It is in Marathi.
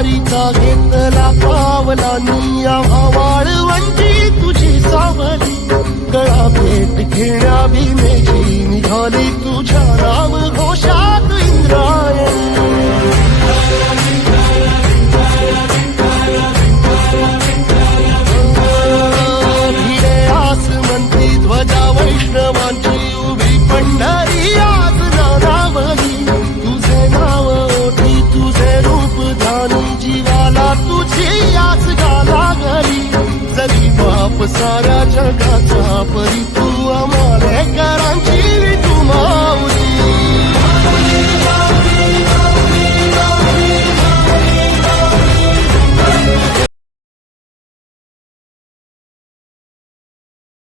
वारीचा घेतला पावलांनी आम्हा वाळवंटी तुझी सावली गळा भेट घेण्या भीमेची निघाली तुझ्या नाम घोषात इंद्रायणी भिडे आसमंती ध्वजा वैष्णवांची उभी पंढरी आज नानावली तुझे नाव ओठी तुझे रूप ध्यानी जीवाला तुझी आस गाला गली जरी बाप साऱ्या जगाचा परी तू आम्हाले करांची